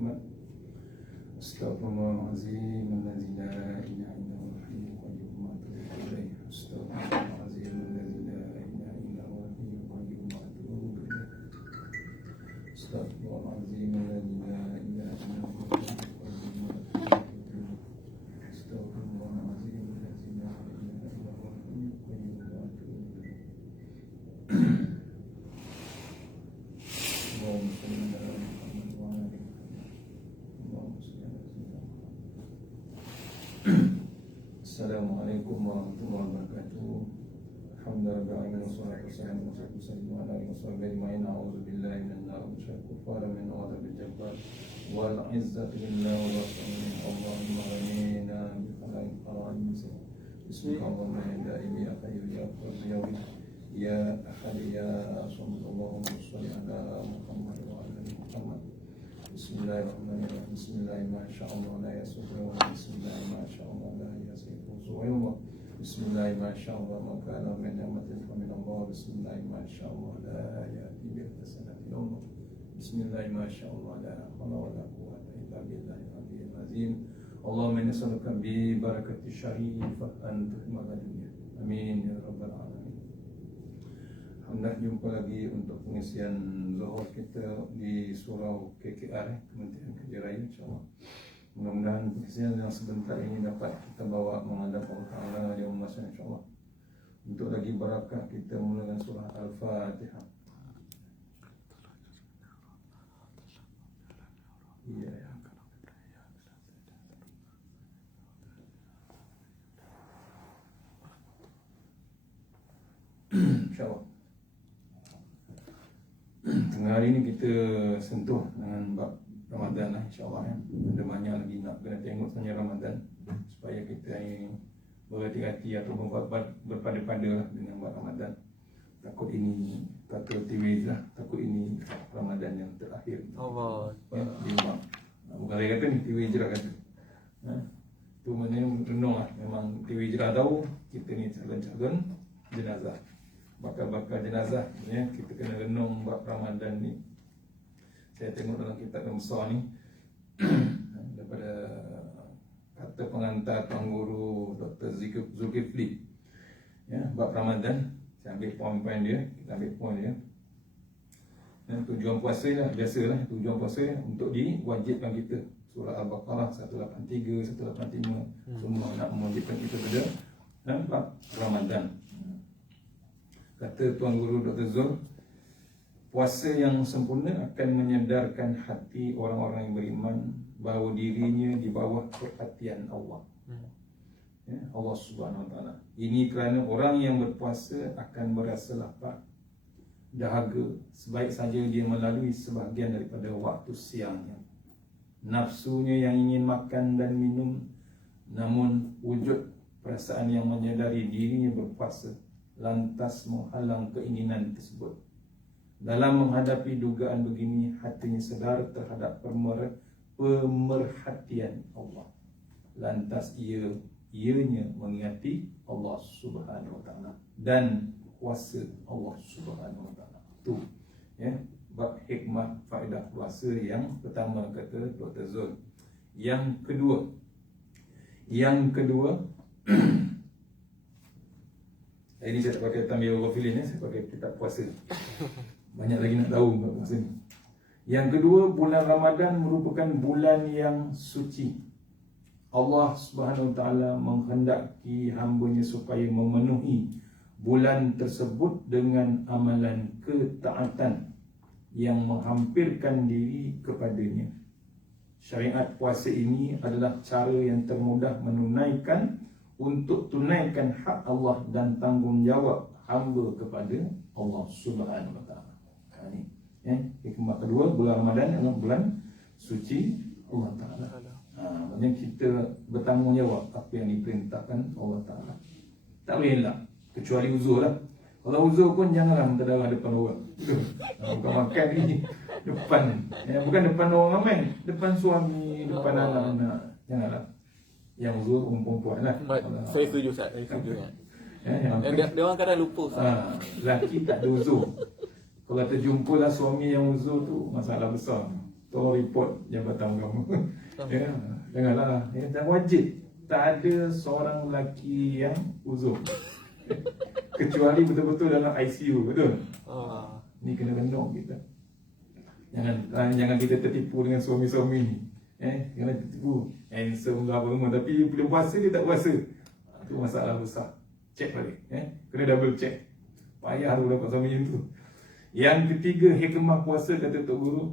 Muhammad. Astaghfirullahalazim alladzi la ilaha illa huwal hayyul qayyum wa atubu ilaih. Astaghfirullahalazim alladzi la ilaha illa huwal hayyul qayyum wa atubu ilaih. Astaghfirullahalazim alladzi la ilaha illa huwal hayyul qayyum wa atubu ilaih. Assalamualaikum warahmatullahi wabarakatuh. Alhamdulillah wassalatu wassalamu ala rasulillah. A'udzubillahi minasyaitonir rajim. Kufara min ghadabil jabbar wal izzati lillahi wa rasulih. Allahumma ghanina bi khalaqil qaran. Bismillahirrahmanirrahim. Ya hayyu ya qayyum ya ahad ya samad. Allahumma shalli ala Muhammad wa ala ali Muhammad. Bismillahirrahmanirrahim. Bismillahirrahmanirrahim. La yasudru. Bismillahirrahmanirrahim. La yasifu suwayma. Bismillahirrahmanirrahim. Man kana min ni'matin fa min Allah. Bismillahirrahmanirrahim. La ya'ti bi hasanati yawm. Bismillahirrahmanirrahim. La hawla wa la quwwata illa billahil aliyyil azim. Allahumma inni as'aluka bi barakati syarifah an tuhmada dunya. Amin ya rabbal alamin. Alhamdulillah, jumpa lagi untuk pengisian zuhur kita di Surau KKR, Kementerian Kerja Raya, insyaAllah. Mudah-mudahan pengisian yang sebentar ini dapat kita bawa menghadap Allah Ta'ala di masa, insyaAllah. Untuk lagi barakah, kita mulakan surah Al-Fatihah. Iya ya. InsyaAllah. Hari ini kita sentuh dengan bab Ramadan lah, insyaAllah ya. Ada banyak lagi nak kena tengok sebenarnya Ramadan, supaya kita ini berhati-hati atau berpada-pada lah dengan bab Ramadan. Takut ini kata TV lah, takut ini Ramadan yang terakhir. Allah ya, bukan saya kata ni TV Hijrah kata tu maknanya renung lah. Memang TV Hijrah tahu kita ni calon-calon jenazah, bakal jenazah ya. Kita kena renung bab Ramadan ni. Saya tengok dalam kitab yang besar ni daripada kata pengantar Tuan Guru Dr. Zulkifli ya, bab Ramadan. Saya ambil poin-poin dia, kita ambil poin dia. Tujuan puasa lah, biasalah tujuan puasa untuk diwajibkan kita. Surah Al-Baqarah 183, 185 semua nak mewajibkan kita pada bab Ramadan. Kata Tuan Guru Dr. Zul, puasa yang sempurna akan menyadarkan hati orang-orang yang beriman bahawa dirinya di bawah perhatian Allah. Ya, Allah Subhanahu Wa Taala. Ini kerana orang yang berpuasa akan merasa lapar, dahaga, sebaik saja dia melalui sebahagian daripada waktu siangnya. Nafsunya yang ingin makan dan minum, namun wujud perasaan yang menyadari dirinya berpuasa lantas menghalang keinginan tersebut. Dalam menghadapi dugaan begini, hatinya sedar terhadap pemerhatian Allah. Lantas ianya mengingati Allah Subhanahu Wa Taala dan kuasa Allah Subhanahu Wa Taala. Itu ya, bab hikmah faedah puasa yang pertama kata Dr. Zul. Yang kedua ini saya tak pakai Tamir Ghafilin, saya pakai kitab puasa. Banyak lagi nak tahu tentang puasa ni. Yang kedua, bulan Ramadan merupakan bulan yang suci. Allah Subhanahu Wa Taala menghendaki hamba-Nya supaya memenuhi bulan tersebut dengan amalan ketaatan yang menghampirkan diri kepadanya. Syariat puasa ini adalah cara yang termudah untuk tunaikan hak Allah dan tanggungjawab hamba kepada Allah Subhanahu Wa Taala. Ini ya, hikmah kedua, bulan Ramadan adalah bulan suci Allah Taala. Maksudnya kita bertanggungjawab apa yang diperintahkan Allah Taala. Tak boleh elak, kecuali uzur lah. Kalau uzur pun janganlah minta darah depan orang. Bukan makan ni depan ya, bukan depan orang ramai, depan suami, depan anak-anak. Janganlah. Yang uzur perempuan lah. Saya setuju Ustaz, saya setuju ya. Dia orang kadang lupa lelaki tak ada uzur. Kalau terjumpalah suami yang uzur tu, masalah besar. tolong report jabatan kamu. Ya, janganlah. Ya, dan wajib tak ada seorang lelaki yang uzur. Kecuali betul-betul dalam ICU, betul? Ni kena rendong kita. Jangan kita tertipu dengan suami-suami ni. Jangan tertipu. Handsome lah apa semua, tapi bila puasa dia tak puasa. Itu masalah besar. Check balik. Kena double check. Payah tu dapat suami macam tu. Yang ketiga, hikmah puasa kata Tok Guru,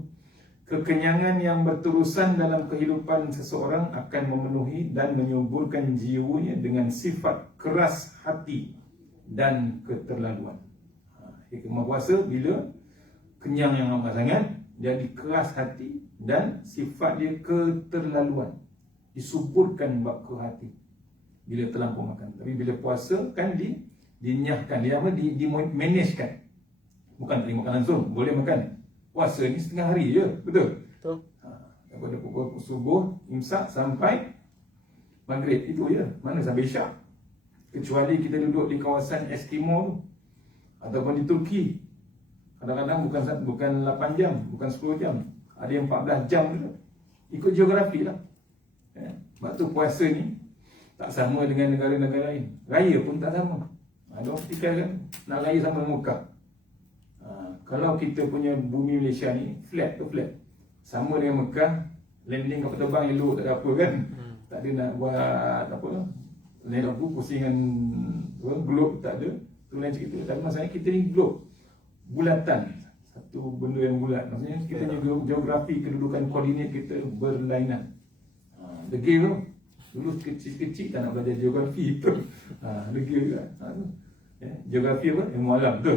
kekenyangan yang berterusan dalam kehidupan seseorang akan memenuhi dan menyuburkan jiwanya dengan sifat keras hati dan keterlaluan. Hikmah puasa bila kenyang yang amat sangat, jadi keras hati dan sifat dia keterlaluan, disuburkan bab ke hati bila terlampau makan. Tapi bila puasa kan dinyahkan, dimanagekan. Bukan terima makan langsung, boleh makan. Puasa ni setengah hari je, betul? Betul. Daripada pukul subuh, imsak sampai maghrib, itu je. Mana sampai isyak. Kecuali kita duduk di kawasan Eskimo ataupun di Turki. Kadang-kadang bukan 8 jam, bukan 10 jam. Ada yang 14 jam juga. Ikut geografi lah. Sebab tu puasa ni tak sama dengan negara-negara lain. Raya pun tak sama. Ada orang petikai kan, nak raya sama Mekah. Kalau kita punya bumi Malaysia ni flat tu flat, sama dengan Mekah, landing kapal terbang elok, tak ada apa kan. Tak ada nak buat apa, lain apa pusingan globe, tak ada. Tu lain cerita. Tapi masalahnya kita ni globe bulatan, satu benda yang bulat. Maksudnya kita punya geografi, kedudukan koordinat kita berlainan. Degil tu dulu kecil-kecil tak nak belajar geografi tu. Degil juga. Geografi apa? Ilmu alam tu.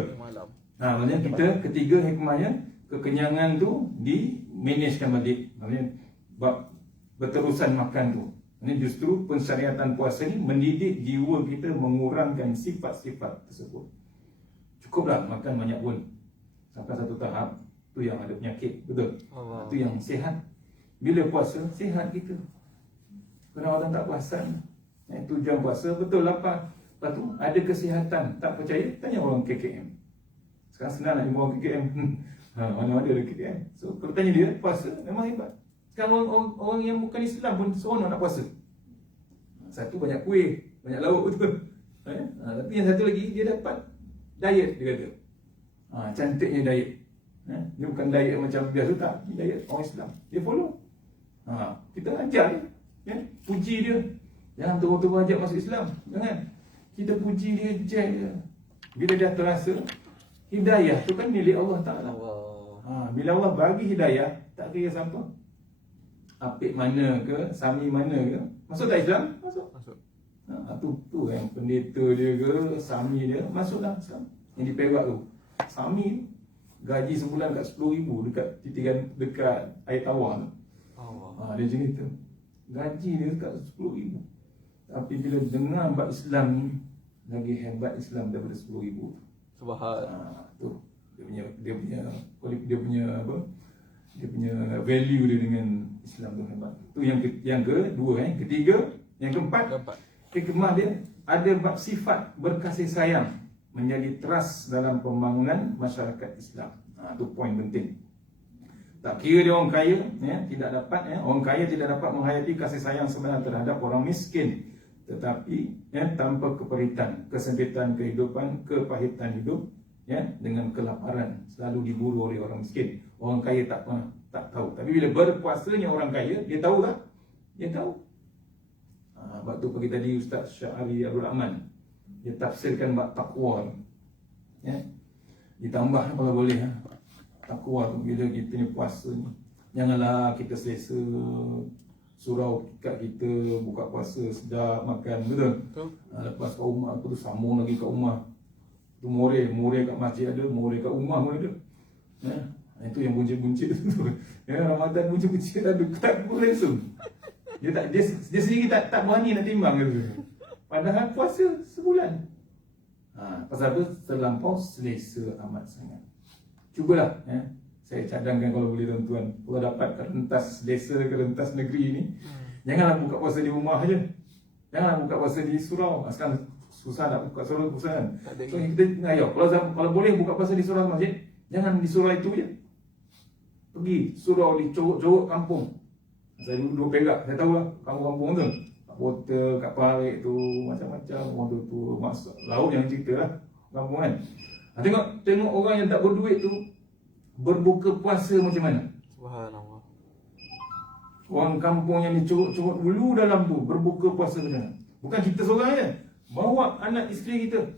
Maksudnya kita ketiga hikmahnya, kekenyangan tu di-managekan balik. Maksudnya bab berterusan makan tu. Ini justru pensyariatan puasa ni mendidik jiwa kita mengurangkan sifat-sifat tersebut. Cukuplah makan banyak pun. Sampai satu tahap tu yang ada penyakit, betul? Itu yang sihat. Bila puasa, sihat kita. Kerana orang tak puasa, tujuan puasa betul lapar. Lepas tu ada kesihatan. Tak percaya, tanya orang KKM. Sekarang senang nak jumpa orang KKM. Mana-mana ada KKM. So kalau tanya dia, puasa memang hebat. Sekarang orang yang bukan Islam pun seronok nak puasa. Satu banyak kuih, banyak lauk, betul. Tapi yang satu lagi, dia dapat diet, dia kata. Cantiknya diet. Dia bukan diet macam biasa, tak. Ini diet orang Islam. Dia follow. Kita ajar dia. Puji dia. Jangan terus-terus ajak masuk Islam. Jangan. Kita puji dia, jai dia. Bila dia terasa hidayah tu kan milik Allah Ta'ala. Bila Allah bagi hidayah, tak kira siapa, apik mana ke, sami mana ke, masuk tak Islam? Masuk. Tu yang pendeta dia ke, sami dia, masuklah Islam. Yang di Perak tu, sami gaji sebulan kat 10,000 dekat air tawar tu. Dia macam itu. Gaji dia kat 10,000. Tapi bila dengar bab Islam ni, lagi hebat Islam daripada 10,000. Tu dia punya value dia dengan Islam tu hebat. Tu yang kedua. Ketiga, yang keempat, hikmah dia ada bab sifat berkasih sayang menjadi teras dalam pembangunan masyarakat Islam. Tu poin penting. Tak kira dia orang kaya, tidak dapat, orang kaya tidak dapat menghayati kasih sayang sebenar terhadap orang miskin. Tetapi tanpa keperitan, kesempitan kehidupan, kepahitan hidup, dengan kelaparan selalu diburu oleh orang miskin. Orang kaya tak tahu. Tapi bila berpuasanya orang kaya, dia tahu tak? Dia tahu. Sebab tu pagi tadi Ustaz Syahari Abdul Rahman, dia tafsirkan bab takwa. Ditambah kalau boleh, takwa tu bila kita ni puasa ni, janganlah kita selesa surau kat kita buka puasa sedap makan, betul? Lepas kat rumah tu sambung lagi kat rumah. Tu more kat masjid ada, more kat rumah pun ada. Itu yang buncit-buncit tu. Ramadan buncit-buncit ada, tak boleh langsung. Dia sendiri tak berani nak timbang gitu. Padahal puasa sebulan. Pasal apa? Terlampau selesa amat sangat. Cubalah, saya cadangkan kalau boleh tuan-tuan, kalau dapat rentas desa ke rentas negeri ni, janganlah buka puasa di rumah aja. Janganlah buka puasa di surau. Sekarang susah nak buka surau kan. So kita ayo, kalau boleh buka puasa di surau masjid, jangan di surau itu je. pergi surau di corok-corok kampung. Saya dulu Perak, saya tahu lah kampung-kampung tu. Kat Bota, kat Parik tu, macam-macam orang tu masuk laut yang cerita lah kampung kan. Tengok orang yang tak berduit tu berbuka puasa macam mana. Subhanallah. Orang kampung yang dicuruk-curuk dulu dalam tu berbuka puasa macam mana. Bukan kita seorang je, bawa anak isteri kita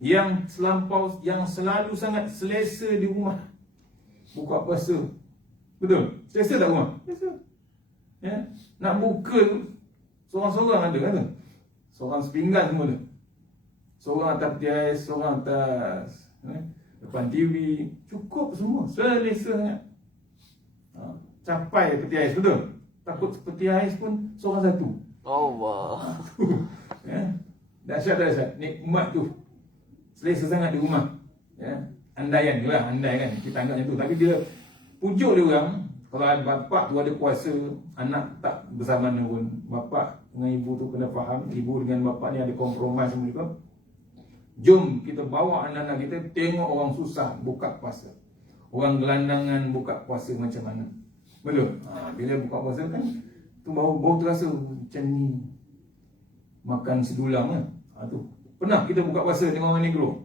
yang selalu sangat selesa di rumah buka puasa. Betul? Selesa tak rumah? Selesa. Ya? Nak buka tu seorang-seorang ada kan tu? Seorang sepinggan semua tu. Seorang atas peti ais, seorang atas depan TV. Cukup semua, selesa sangat. Capai peti ais, betul? Takut peti ais pun seorang satu. Allah. Ya? Dahsyat. Nikmat tu selesa sangat di rumah. Ya? Andaian je lah, andai kan kita anggap macam tu. Tapi dia pujuk dia orang, kalau ada bapak tu ada puasa, anak tak bersama pun, bapak dengan ibu tu kena faham, ibu dengan bapak ni ada kompromi semua juga. Jom kita bawa anak-anak kita tengok orang susah buka puasa, orang gelandangan buka puasa macam mana. Betul? Bila buka puasa kan tu bau terasa macam ni, makan sedulang kan. Tu pernah kita buka puasa tengok orang Negro,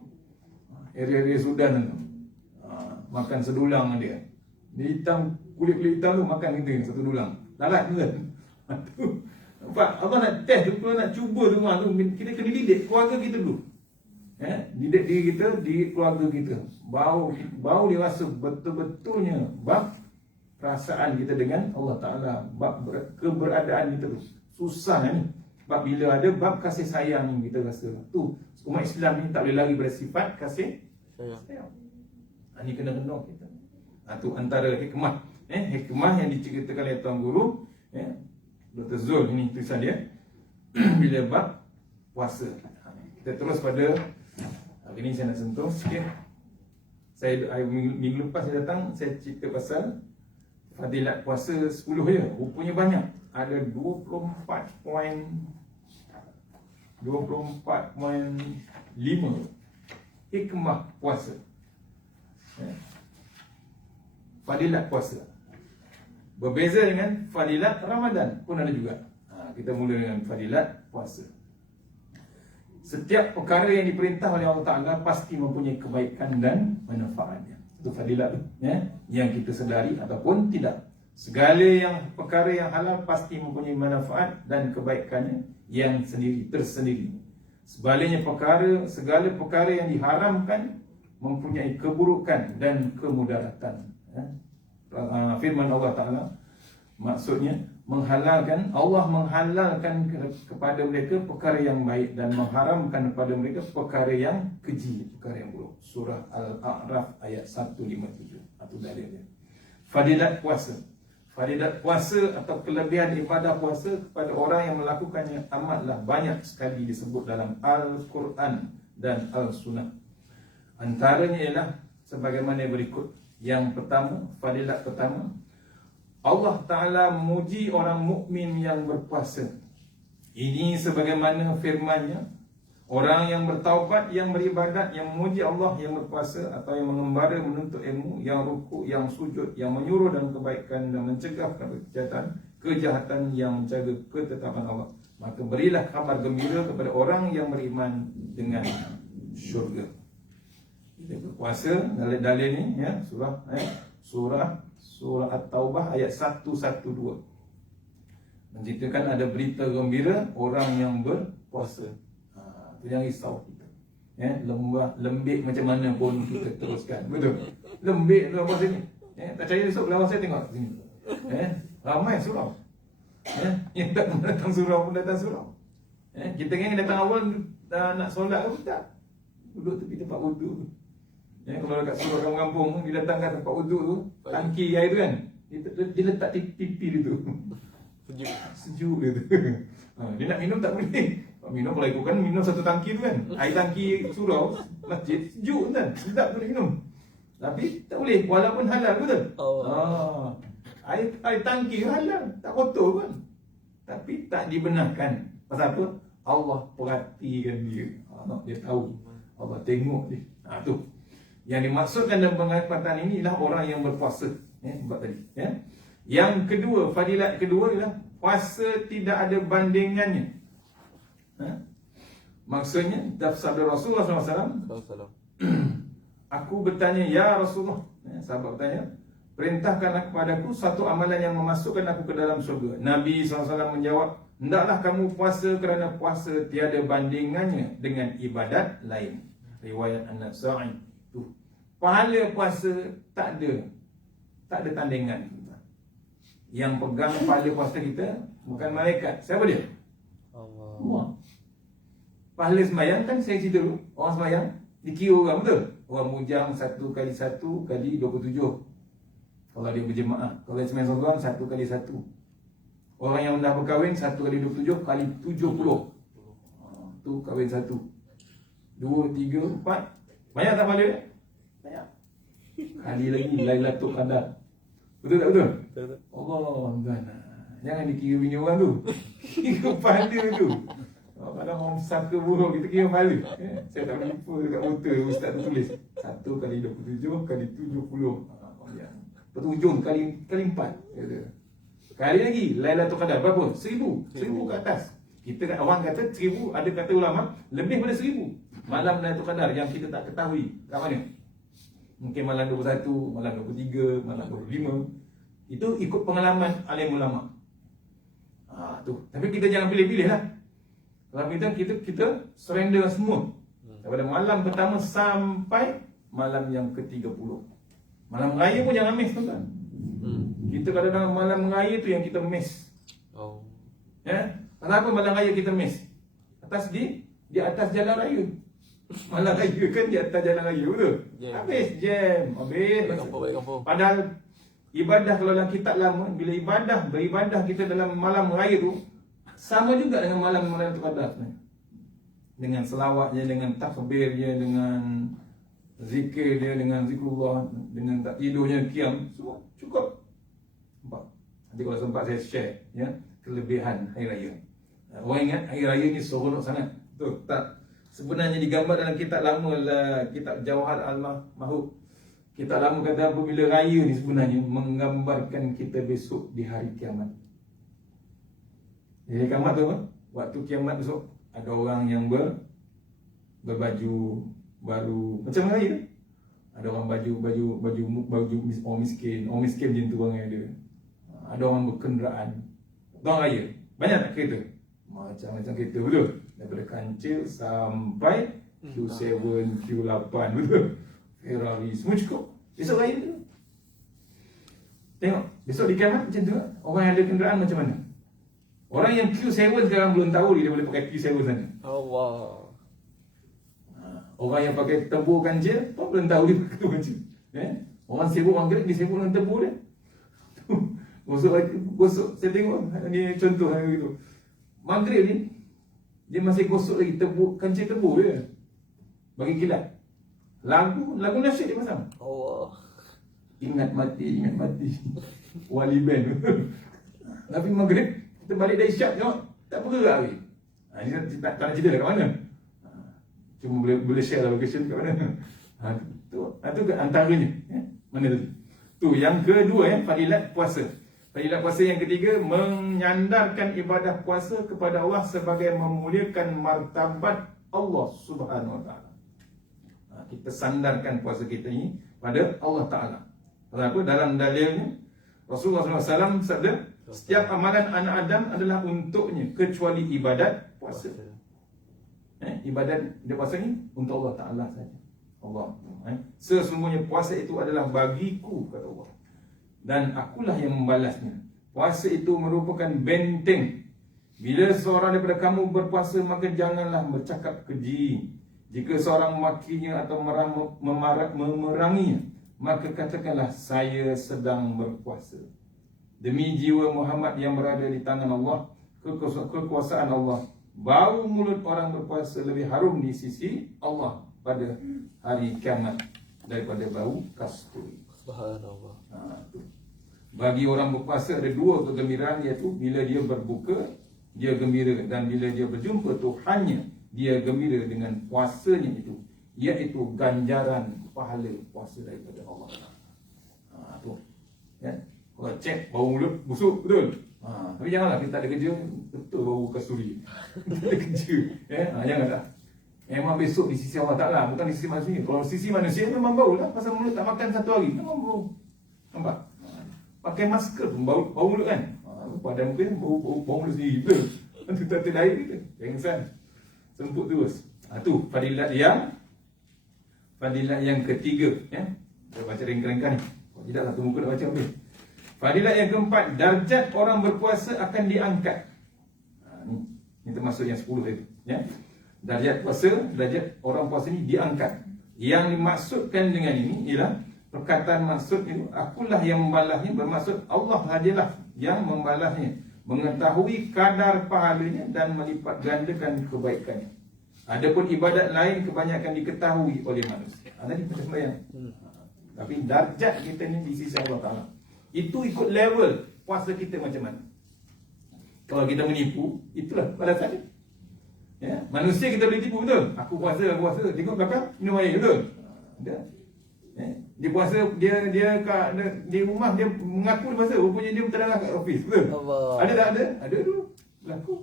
area-area Sudan tu, makan sedulang dia. Dia hitam, kulit hitam tu makan kita satu dulang. Lalat tu kan. Nampak? Abang nak test tu, kalau nak cuba tu rumah tu, kita kena didik keluarga kita dulu. Didik diri kita, didik keluarga kita. Bau dia rasa betul-betulnya bab perasaan kita dengan Allah Ta'ala, bab keberadaan kita tu. Susah ni. Bab bila ada bab kasih sayang yang kita rasa. Tu, umat Islam ni tak boleh lari pada sifat kasih sayang. Ini kena-kena kita. Tu antara hikmah. Hikmah yang diceritakan oleh Tuan Guru, Dr. Zul, ini tulisan dia. Bila bab puasa. Kita terus pada hari ni saya nak sentuh sikit. Minggu lepas saya datang, saya cerita pasal fadilat puasa 10 je. Rupanya banyak. Ada 24.5 hikmah puasa. Fadilat puasa. Berbeza dengan fadilat Ramadan pun ada juga. Kita mula dengan fadilat puasa. Setiap perkara yang diperintah oleh Allah Ta'ala pasti mempunyai kebaikan dan manfaatnya. Itu fadilat yang kita sedari ataupun tidak. Segala perkara yang halal pasti mempunyai manfaat dan kebaikannya yang tersendiri. Sebaliknya segala perkara yang diharamkan mempunyai keburukan dan kemudaratan. Firman Allah Ta'ala maksudnya Allah menghalalkan kepada mereka perkara yang baik dan mengharamkan kepada mereka perkara yang keji, perkara yang buruk. Surah Al-A'raf ayat 157. Itu dalilnya. Fadilat puasa. Fadilat puasa atau kelebihan ibadah puasa kepada orang yang melakukannya amatlah banyak sekali disebut dalam Al-Quran dan Al-Sunnah. Antaranya ialah sebagaimana berikut. Yang pertama, fadilat pertama, Allah Ta'ala memuji orang mukmin yang berpuasa. Ini sebagaimana firman-Nya, orang yang bertaubat, yang beribadat, yang memuji Allah, yang berpuasa atau yang mengembara menuntut ilmu, yang rukuk, yang sujud, yang menyuruh dalam kebaikan dan mencegah kejahatan, yang menjaga ketetapan Allah. Maka berilah kabar gembira kepada orang yang beriman dengan syurga. Kita berpuasa, dalil ni ya, surah At-Taubah ayat 112 menceritakan ada berita gembira orang yang berpuasa. Itu yang risau kita. Lembik macam mana pun kita teruskan. Betul? Lembik dalam puasa ni. Tak percaya esok belawang saya tengok sini. Ramai surau. Yang tak datang surau pun datang surau. Kita kan datang awal nak solat ke tak? Duduk tepi tempat wuduk. Kalau dekat surau kampung-kampung, dia datangkan tempat wuduk tu, tangki air tu kan, dia letak pipi dia tu. Sejuk dia tu. Dia nak minum tak boleh. Minum kalau ikutkan minum satu tangki tu kan. Air tangki surau masjid sejuk kan, sedap tu nak minum. Tapi tak boleh walaupun halal, betul? Air tangki halal, tak kotor kan. Tapi tak dibenarkan. Pasal apa? Allah perhatikan dia. Dia tahu. Allah tengok dia. Tu. Yang dimaksudkan dalam penglihatan ini ialah orang yang berpuasa. Sebab tadi. Yang kedua, fadilat kedua ialah puasa tidak ada bandingannya. Maksudnya, sabda Rasulullah SAW, Salam. aku bertanya, ya Rasulullah, sahabat bertanya, perintahkanlah kepadaku satu amalan yang memasukkan aku ke dalam syurga. Nabi SAW menjawab, hendaklah kamu puasa kerana puasa tiada bandingannya dengan ibadat lain. Riwayat An-Nasa'i. Pahala puasa tak ada tandingan. Yang pegang pahala puasa kita bukan malaikat. Siapa dia? Allah. Pahala sembahyang kan saya cerita dulu. Orang sembahyang dikira orang, betul? Orang bujang 1 kali 1 kali 27. Kalau dia berjemaah. Kalau dia sembahyang seorang 1 kali 1. Orang yang dah berkahwin 1 kali 27 kali 70. Tu kahwin 1 2, 3, 4. Banyak tak pahala? Banyak. Kali lagi Lailatul Qadar. Betul tak betul? Betul. Allah jangan dikira bini orang tu. Kira pahala tu. Kadang orang sangka buruk, kita kira pahala. Saya tak boleh lupa dekat motor ustaz tu tulis 1 kali 27 kali 70. Lepas tu ujung kali 4. Kali lagi Lailatul Qadar berapa? 1000 ke atas. Kita orang kata 1000, ada kata ulama lebih pada 1000. Malam Lailatul Qadar yang kita tak ketahui kat mana. Mungkin malam 21, malam 23, malam 25. Itu ikut pengalaman alim ulama. Tu. Tapi kita jangan pilih-pilih lah. Kalau kita surrender semua. Daripada malam pertama sampai malam yang ke-30. Malam raya pun jangan miss, tuan-tuan. Kita kadang-kadang malam raya tu yang kita miss. Kenapa malam raya kita miss? Di atas jalan raya. Malam raya kan di atas jalan raya, betul? Habis jam. Habis. Padahal ibadah kalau dalam kitab lama, bila beribadah kita dalam malam raya tu sama juga dengan malam Lailatul Qadar. Dengan selawatnya, dengan takbirnya, dengan zikir dia, dengan zikrullah, dengan tak tidurnya, qiyam, semua cukup. Nampak? Nanti kalau sempat saya share kelebihan hari raya. Orang ingat hari raya ni seronok sangat. Betul tak? Sebenarnya digambar dalam kitab lama lah, kitab Jawhar Al-Mahud. Kitab lama kata apa, bila raya ni sebenarnya menggambarkan kita besok di hari kiamat. Jadi kiamat tu apa? Waktu kiamat besok ada orang yang berbaju baru macam raya. Ada orang baju orang miskin macam tu orang ada. Ada orang berkenderaan. Orang raya. Banyak tak kereta? Macam-macam kereta, betul? Daripada kancil sampai Q7, Q8, betul? Ferrari, semua cukup. Besok raya tu. Tengok, besok di kiamat macam tu. Orang yang ada kenderaan macam mana? Orang yang Q7 sekarang belum tahu dia boleh pakai Q7 sana. Allah. Orang yang pakai tebu kancil pun belum tahu dia pakai kancil. Orang sibuk maghrib, dia sibuk dengan tebu dia. Gosok, saya tengok ni contoh gitu. Maghrib ni dia masih gosok lagi tebu, kancil tebu dia. Bagi kilat. Lagu nasyid dia pasang. Allah. Ingat mati. Wali band. Tapi maghrib kita balik dari isyak tengok tak bergerak lagi. Ini tak nak cerita kat mana. Cuma boleh share lah location kat mana. Tu antaranya. Mana tadi? Tu yang kedua fadilat puasa. Fadilat puasa yang ketiga, menyandarkan ibadah puasa kepada Allah sebagai memuliakan martabat Allah Subhanahu Wa Taala. Kita sandarkan puasa kita ini pada Allah Taala. Kenapa? Dalam dalilnya Rasulullah SAW sabda, setiap amalan anak Adam adalah untuknya kecuali ibadat puasa. Ibadat dia puasa ni untuk Allah Taala saja. Allah. Sesungguhnya puasa itu adalah bagiku, kata Allah. Dan akulah yang membalasnya. Puasa itu merupakan benteng. Bila seorang daripada kamu berpuasa, maka janganlah bercakap keji. Jika seorang memakinya atau memeranginya, maka katakanlah saya sedang berpuasa. Demi jiwa Muhammad yang berada di tangan Allah, kekuasaan Allah, bau mulut orang berpuasa lebih harum di sisi Allah pada hari kiamat daripada bau kasturi. Subhanallah. Bagi orang berpuasa ada dua kegembiraan, iaitu bila dia berbuka dia gembira, dan bila dia berjumpa Tuhannya dia gembira dengan puasanya itu, iaitu ganjaran pahala puasa daripada Allah. Tu Ya. Kalau cek bau mulut busuk, betul. Tapi janganlah kita tak ada kerja, betul bau kasturi. Tak ada kerja. Ya, janganlah. Memang besok di sisi Allah Ta'ala, bukan di sisi manusia. Kalau sisi manusia memang bau lah, pasal mulut tak makan satu hari, memang bau. Nampak? Pakai masker pun bau mulut kan. Padan muka bau mulut sendiri, betul. Itu tak terdaik kita. Pengsan. Semput terus. Tu fadilat yang ketiga, ya. Saya baca ringkas-ringkas ni. Kalau tidak satu muka nak baca habis. Fadilat yang keempat, darjat orang berpuasa akan diangkat. Ni termasuk yang 10 tadi, ya. Darjat orang puasa ni diangkat. Yang dimaksudkan dengan ini ialah perkataan maksud itu, akulah yang membalasnya, bermaksud Allah sajalah yang membalasnya, mengetahui kadar pahalanya dan melipat gandakan kebaikannya. Adapun ibadat lain kebanyakan diketahui oleh manusia. Tadi macam sembahyang. Tapi darjat kita ni di sisi Allah Ta'ala. Itu ikut level puasa kita macam mana. Kalau kita menipu, itulah balasannya. Ya, manusia kita boleh tipu, betul. Aku puasa. Tengok belakang, minum air, betul. Ya. Dia puasa, dia kat di rumah dia mengaku dia puasa, rupanya dia bertengah kat office, betul. Ada tak ada? Ada tu. Berlaku.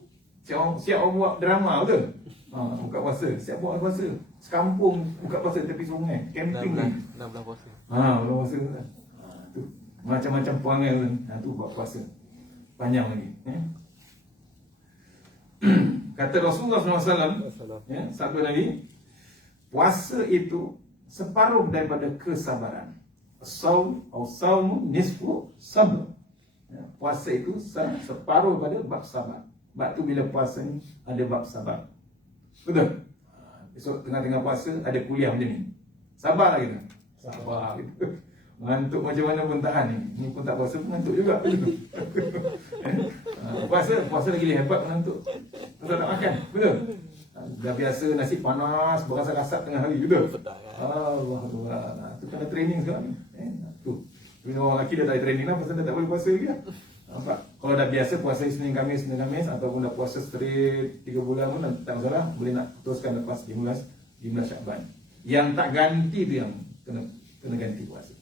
Siap orang buat drama, betul. Buka puasa, siap buat puasa. Sekampung buka puasa tepi sungai, camping ni. 16 puasa. Belum puasa. Tu. Macam-macam perangai pun. Tu buat puasa. Panjang lagi, ya. Kata Rasulullah SAW, ya, sabda Nabi, puasa itu separuh daripada kesabaran. As-sawmu nisfu sabr. Ya, puasa itu separuh daripada bab sabar. Bab tu bila puasa ni ada bab sabar. Betul? Besok tengah-tengah puasa ada kuliah macam ni. Sabarlah kita. Sabar gitu. Mengantuk macam mana pun tahan ni. Ni pun tak puasa pun mengantuk juga. Puasa lagi hebat mengantuk. Pasal tak makan. Betul? Dah biasa nasi panas berasap-asap tengah hari. Betul? Allah Allah. Tu kena training sekarang ni. Tu. Bila orang lelaki dah tak ada training lah, pasal dah tak boleh puasa lagi lah. Nampak? Kalau dah biasa puasa Isnin Khamis ataupun dah puasa straight 3 bulan pun tak masalah. Boleh nak teruskan lepas 15 Syakban. Yang tak ganti tu yang kena ganti puasa.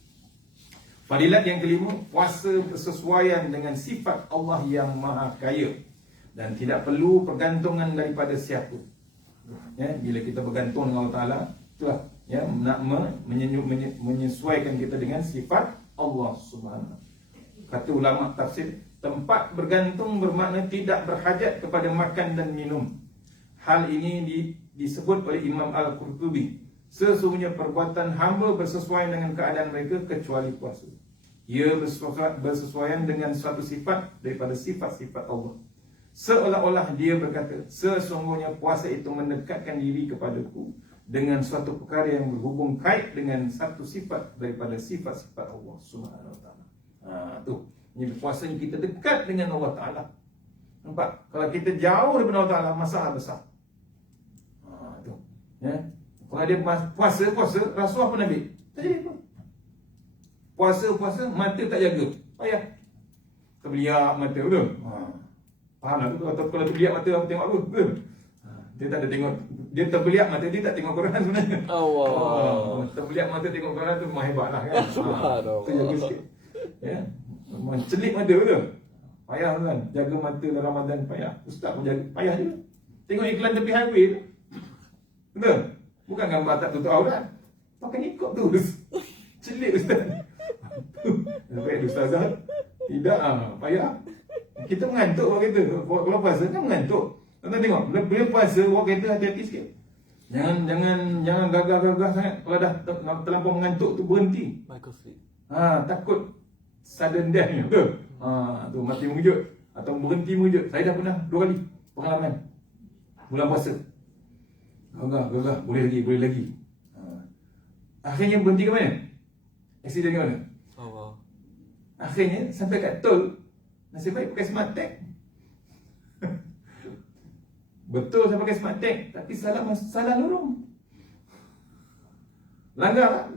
Fadilat yang kelima, puasa bersesuaian dengan sifat Allah yang Maha Kaya dan tidak perlu pergantungan daripada siapa. Ya, bila kita bergantung dengan Allah Ta'ala, itulah, ya, nak menyesuaikan kita dengan sifat Allah Subhanahu. Kata ulama tafsir, tempat bergantung bermakna tidak berhajat kepada makan dan minum. Hal ini disebut oleh Imam Al-Qurtubi. Sesungguhnya perbuatan hamba bersesuaian dengan keadaan mereka kecuali puasa. Ia bersesuaian dengan suatu sifat daripada sifat-sifat Allah. Seolah-olah dia berkata, sesungguhnya puasa itu mendekatkan diri kepadaku dengan suatu perkara yang berhubung kait dengan satu sifat daripada sifat-sifat Allah Subhanahu Wa Taala. Tu, ini puasa ni kita dekat dengan Allah Taala. Nampak? Kalau kita jauh daripada Allah Taala, masalah besar. Tu. Ya. Kalau dia puasa, rasuah pun ambil. Tak jadi apa. Puasa, mata tak jaga. Payah. Terbeliak mata, betul? Faham tak? Kalau terbeliak mata, apa tengok apa? Betul? Dia tak ada tengok. Dia terbeliak mata, dia tak tengok Quran sebenarnya. Terbeliak mata tengok Quran tu memang hebat lah kan. Itu jaga sikit. Ya. Celik mata, betul? Payah kan? Jaga mata dalam Ramadan, payah. Ustaz pun jaga, payah juga. Tengok iklan tepi highway tu. Betul? Bukan gambar tak tutup aurat. Pakai nikop tu. Celik Ustaz. Baik Ustazah. Tidak, payah. Kita mengantuk orang kereta. Kalau puasa kan mengantuk. Tuan-tuan tengok, bila puasa orang kereta hati-hati sikit. Jangan gagah-gagah sangat. Kalau dah terlampau mengantuk tu berhenti. Takut sudden death ni. Betul? Tu mati mengejut atau berhenti mengejut. Saya dah pernah 2 kali pengalaman bulan puasa. Gagah, boleh lagi. Akhirnya berhenti ke mana? Aksiden ke mana? Akhirnya sampai kat tol, nasib baik pakai smart tag. Betul saya pakai smart tag, tapi salah lorong. Langgar.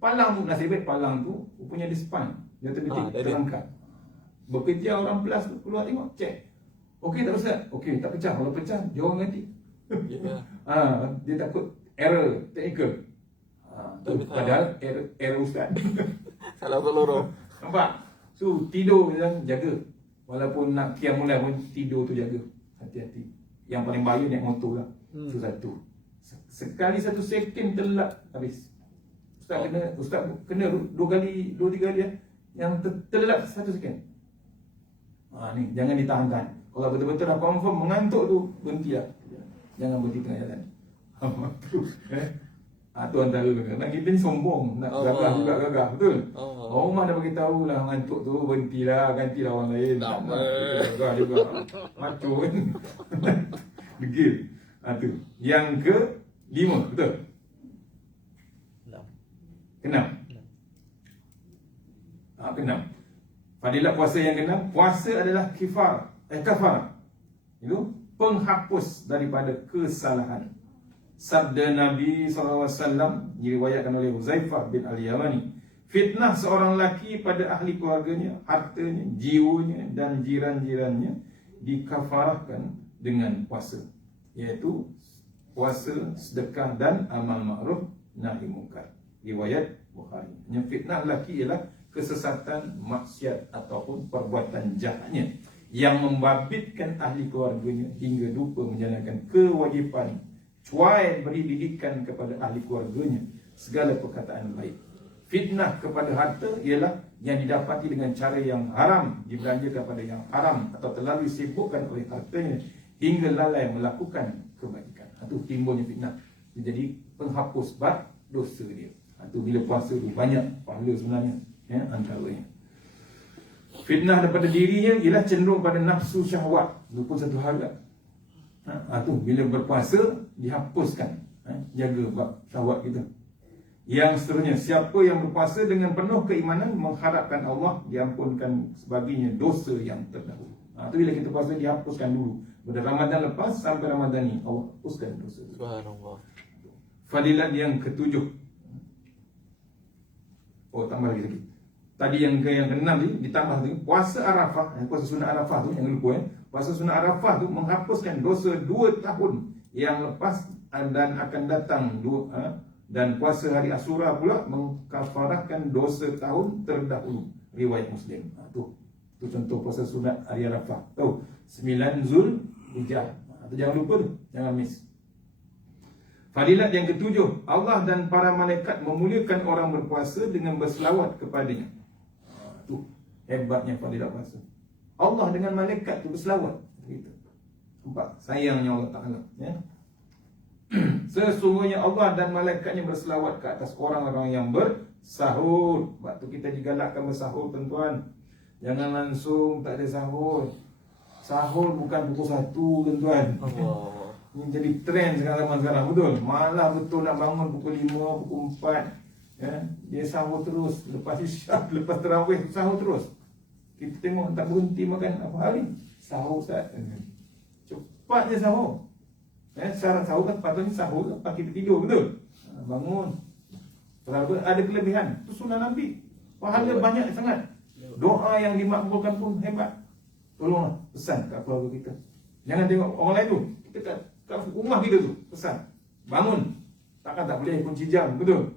Palang tu, nasib baik palang tu rupanya di span. Dia terangkat. Bekerja orang plus tu keluar tengok, cek. Okey tak Ustaz? Okey, tak pecah. Kalau pecah, dia orang ganti. Dia takut error teknikal. Padahal error Ustaz. Salah lorong. Nampak? So tidur jaga. Walaupun nak qiyamul pun tidur tu jaga. Hati-hati. Yang paling bahaya naik motor lah. Itu satu. Sekali 1 second terlap habis. Ustaz kena 2 kali 2-3 kali yang terlap 1 second. Ni jangan ditahankan. Kalau betul-betul dah confirm mengantuk tu, berhenti lah. Jangan berhenti tengah jalan. Tu antara kadang kita ni sombong, nak gagah juga gagah, betul? Orang rumah dah bagi tahu lah ngantuk tu, berhentilah, gantilah orang lain. Tak nak gagah juga. Maco kan. Degil. Tu. Yang ke-5, betul? Keenam. Keenam. Fadilat puasa yang keenam, puasa adalah kafar. Itu penghapus daripada kesalahan. Sabda Nabi SAW diriwayatkan oleh Huzaifah bin Al-Yamani, fitnah seorang lelaki pada ahli keluarganya, hartanya, jiwanya dan jiran-jirannya dikafarahkan dengan puasa, iaitu puasa, sedekah dan amal ma'ruf nahi munkar. Riwayat Bukhari. Yang fitnah lelaki ialah kesesatan, maksiat ataupun perbuatan jahatnya yang membabitkan ahli keluarganya hingga lupa menjalankan kewajipan cuai beri didikan kepada ahli keluarganya segala perkataan baik. Fitnah kepada harta ialah yang didapati dengan cara yang haram, dibelanjakan pada yang haram atau terlalu disibukkan oleh hartanya hingga lalai melakukan kebaikan. Itu timbulnya fitnah. Jadi penghapus bab dosa dia. Itu bila puasa tu banyak pahala sebenarnya, antaranya. Fitnah daripada dirinya ialah cenderung pada nafsu syahwat. Itu pun satu hal tak? Tu bila berpuasa dihapuskan, jaga bab syahwat kita. Yang seterusnya, siapa yang berpuasa dengan penuh keimanan mengharapkan Allah diampunkan sebaginya dosa yang terdahulu. Tu bila kita puasa dihapuskan dulu. Pada Ramadan lepas sampai Ramadan ni Allah hapuskan dosa. Subhanallah. Fadilat yang ke-7. Tambah lagi sikit. Tadi yang ke-6 ni ditambah tu puasa Arafah, puasa sunat Arafah tu jangan lupa Puasa sunat Arafah tu menghapuskan dosa 2 tahun yang lepas dan akan datang dan puasa hari Asyura pula mengkafarahkan dosa tahun terdahulu. Riwayat Muslim. Tu contoh puasa sunat hari Arafah. 9 Zulhijjah. Tu jangan lupa tu, jangan miss. Fadilat yang ke-7, Allah dan para malaikat memuliakan orang berpuasa dengan berselawat kepadanya. Tu hebatnya fadilat puasa. Allah dengan malaikat tu berselawat. Gitu. Nampak sayangnya Allah Ta'ala, Sesungguhnya Allah dan malaikatnya berselawat ke atas orang-orang yang bersahur. Sebab tu kita digalakkan bersahur, tuan-tuan. Jangan langsung tak ada sahur. Sahur bukan pukul 1, tuan-tuan. Allah. Ini jadi trend sekarang, betul. Malah betul nak bangun pukul 5, pukul 4. Dia sahur terus. Lepas isyak, lepas tarawih sahur terus. Kita tengok tak berhenti makan apa hari. Sahur Ustaz. Cepat je sahur. Syarat sahur kan patutnya sahur lepas kita tidur, betul? Bangun. Terlalu ada kelebihan. Itu sunnah Nabi. Pahala banyak sangat. Doa yang dimakbulkan pun hebat. Tolonglah pesan kat keluarga kita. Jangan tengok orang lain tu. Kita kat rumah kita tu pesan. Bangun. Takkan tak boleh kunci jam, betul?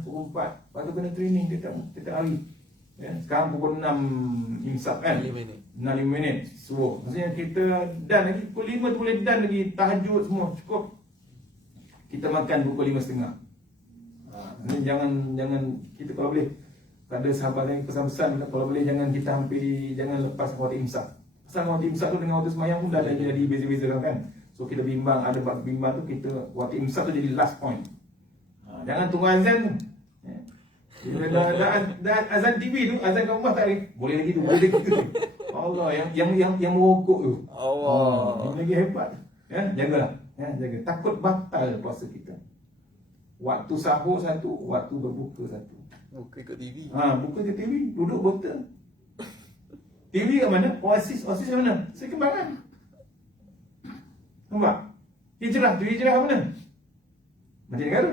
Pukul 4. Lepas tu kena training tiap hari. Sekarang pukul 6 imsak kan? 6 minit subuh. Maksudnya kita dan lagi pukul 5 tu boleh dan lagi tahajud semua cukup. Kita makan pukul 5.30. Jangan kita kalau boleh, ada sahabat yang pesan-pesan kalau boleh jangan kita jangan lepas waktu imsak. Pasal waktu imsak tu dengan waktu semayang pun dah jadi beza-beza kan. So kita bimbang, ada bab bimbang tu kita waktu imsak tu jadi last point. Jangan tunggu azan tu. Dah azan TV tu, azan kat rumah tak boleh lagi tu, boleh lagi tu. Allah yang merokok tu. Allah. Yang lagi hebat. Jagalah. Jaga. Takut batal puasa kita. Waktu sahur satu, waktu berbuka satu. Buka kat TV. Buka je TV, duduk botol. TV kat mana? Oasis kat mana? Sekembangan. Nampak? Hijrah kat mana? Macam negara.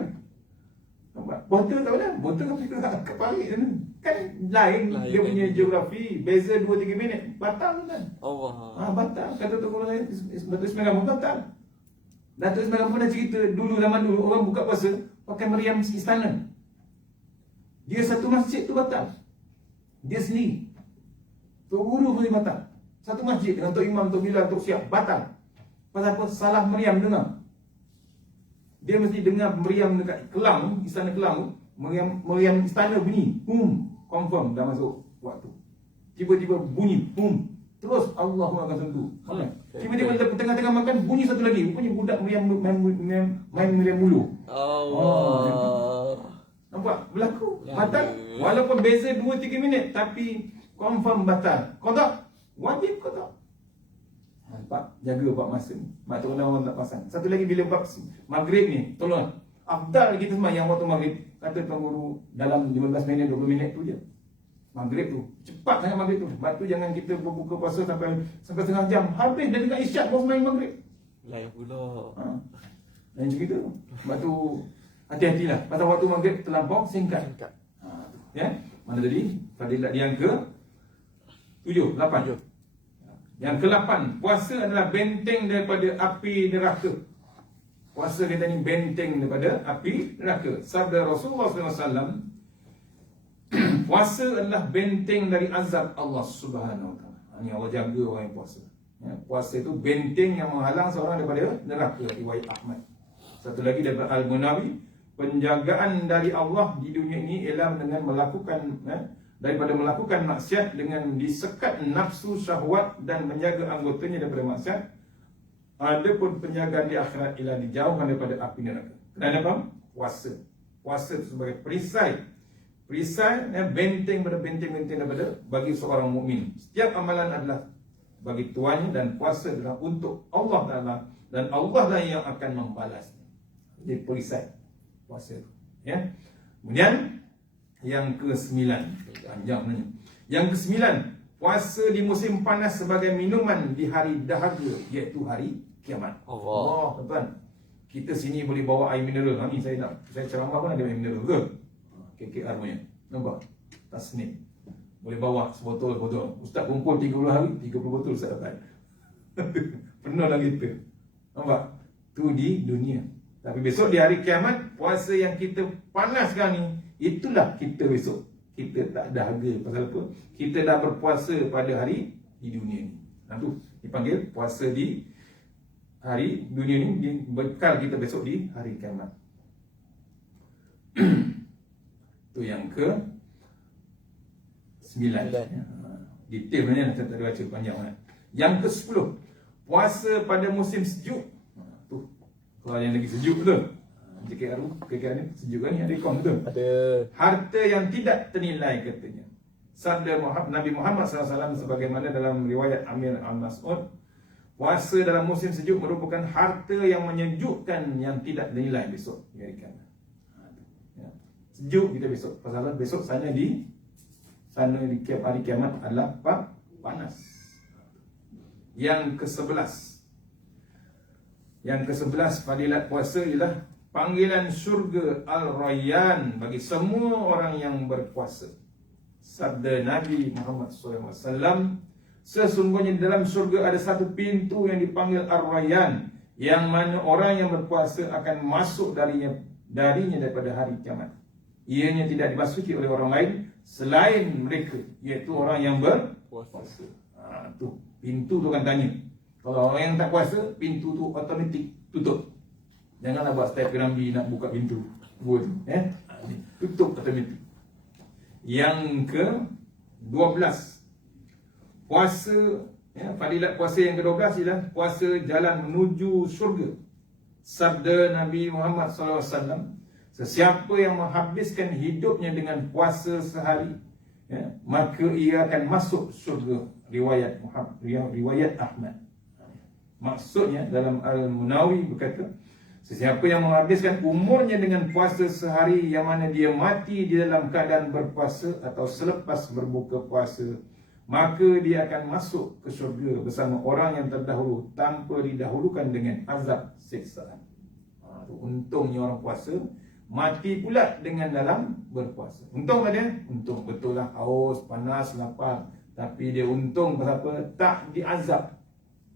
Nampak? Botol kat mana? Botol kat Paris sana. Kan lain dia punya geografi. Beza 2-3 minit. Batal kan? Allah. Batal. Kata tu orang lain, Datuk Ismail pun batal. Datuk Ismail pernah cerita zaman dulu orang buka puasa pakai meriam istana. Dia satu masjid tu batal. Dia sendiri. Tok Guru boleh batal. Satu masjid dengan Tok Imam, Tok Bilal, Tok Siap batal. Pasal apa? Salah meriam dengar. Dia mesti dengar meriam dekat Kelang, istana Kelang, meriam istana bunyi, confirm dah masuk waktu. Tiba-tiba bunyi, terus Allah pun akan sentuh. Tiba-tiba tengah-tengah makan bunyi satu lagi, rupanya budak main meriam mulu. Nampak? Berlaku. Batal. Walaupun beza 2-3 minit, tapi confirm batal. Kau tak? Wajib kau tak? Nampak? Jaga bab masa ni. Mak tu orang tak pasang. Satu lagi bila bab maghrib ni, tolong. Afdal kita sembahyang waktu maghrib. Kata Tuan Guru, dalam 15 minit, 20 minit tu je. Maghrib tu. Cepat sangat maghrib tu. Sebab tu jangan kita berbuka puasa sampai setengah jam. Habis dah dekat isyak baru sembahyang maghrib. Lain pula. Lain cerita. Sebab tu hati-hatilah. Pasal waktu maghrib terlampau singkat. Ya? Mana tadi? Fadilat yang ke 7, 8. Yang ke-8, puasa adalah benteng daripada api neraka. Puasa kita ni benteng daripada api neraka. Sabda Rasulullah SAW, puasa adalah benteng dari azab Allah Subhanahu Wa Taala. Ini Allah jaga orang yang puasa. Ya, puasa itu benteng yang menghalang seorang daripada neraka. Riwayat Ahmad. Satu lagi daripada Al-Munawi, penjagaan dari Allah di dunia ini ialah dengan melakukan daripada melakukan maksiat dengan disekat nafsu syahwat dan menjaga anggotanya daripada maksiat. Adapun penjagaan di akhirat ialah dijauhkan daripada api neraka. Kenapa? Puasa. Puasa itu sebagai perisai. Perisai benteng pada benteng-benteng daripada bagi seorang mukmin. Setiap amalan adalah bagi tuannya dan puasa adalah untuk Allah Taala dan Allah lah yang akan membalasnya. Jadi perisai puasa itu. Ya. Kemudian yang ke-9, panjang sebenarnya. Yang ke-9, puasa di musim panas sebagai minuman di hari dahaga, iaitu hari kiamat. Allah, tuan-tuan. Kita sini boleh bawa air mineral. Kami saya ceramah pun ada air mineral ke? KKR punya. Nampak? Tasnif. Boleh bawa sebotol-botol. Ustaz kumpul 30 hari, 30 botol Ustaz dapat. Penuh lah kita. Nampak? Tu di dunia. Tapi besok di hari kiamat, puasa yang kita panaskan ni, itulah kita besok. Kita tak dahaga. Pasal apa? Kita dah berpuasa pada hari di dunia ni. Itu dipanggil puasa di hari dunia ni, bekal kita besok di hari kiamat. Itu yang ke 9. Detail sebenarnya saya tak ada baca panjang sangat. Yang ke 10, puasa pada musim sejuk. Tu. Kalau yang lagi sejuk betul. KKR ni sejuk kan, ada ikon betul. Ada. Harta yang tidak ternilai katanya. Sabda Nabi Muhammad SAW sebagaimana dalam riwayat Amir Al-Mas'ud, puasa dalam musim sejuk merupakan harta yang menyejukkan yang tidak ternilai besok. Ya. Sejuk kita besok. Pasal besok sana di hari kiamat adalah panas. Yang ke-11. Yang ke-11 fadilat puasa ialah panggilan syurga Al-Rayyan bagi semua orang yang berpuasa. Sabda Nabi Muhammad SAW, sesungguhnya dalam syurga ada satu pintu yang dipanggil Al-Rayyan, yang mana orang yang berpuasa akan masuk darinya daripada hari kiamat. Ianya tidak dimasuki oleh orang lain selain mereka, iaitu orang yang berpuasa. Tu pintu tu akan tanya. Kalau orang yang tak puasa, pintu tu automatik tutup. Janganlah buat step kerambi nak buka pintu. Buat tutup automatik. Yang ke-12, puasa, fadilat puasa yang ke-12 ialah puasa jalan menuju syurga. Sabda Nabi Muhammad SAW, sesiapa yang menghabiskan hidupnya dengan puasa sehari, maka ia akan masuk syurga. Riwayat Ahmad. Maksudnya dalam Al-Munawi berkata, sesiapa yang menghabiskan umurnya dengan puasa sehari, yang mana dia mati di dalam keadaan berpuasa atau selepas berbuka puasa, maka dia akan masuk ke syurga bersama orang yang terdahulu tanpa didahulukan dengan azab siksaan. Untungnya orang puasa mati pula dengan dalam berpuasa. Untung tak dia? Untung, betul lah, haus, panas, lapar. Tapi dia untung kenapa? Tak diazab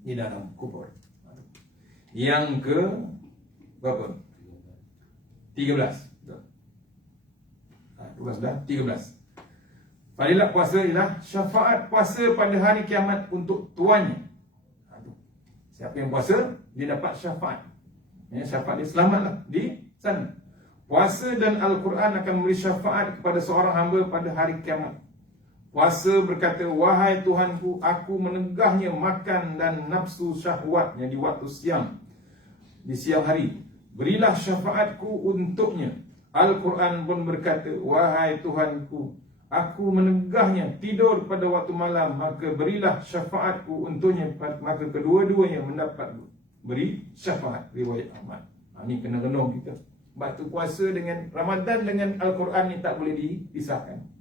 di dalam kubur. Yang ke berapa? 13. 12 dah, 13. Fadilat puasa ialah syafaat puasa pada hari kiamat untuk tuannya. Siapa yang puasa, dia dapat syafaat. Syafaat dia selamatlah di sana. Puasa dan Al-Quran akan memberi syafaat kepada seorang hamba pada hari kiamat. Puasa berkata, wahai Tuhanku, aku menegahnya makan dan nafsu syahwatnya di waktu siang, di siang hari. Berilah syafaatku untuknya. Al-Quran pun berkata, wahai Tuhanku, aku menegahnya tidur pada waktu malam, maka berilah syafaatku untuknya. Maka kedua-duanya mendapat beri syafaat. Riwayat Ahmad. Ini kena renung kita. Sebab tu puasa dengan Ramadan dengan Al-Quran ni tak boleh dipisahkan.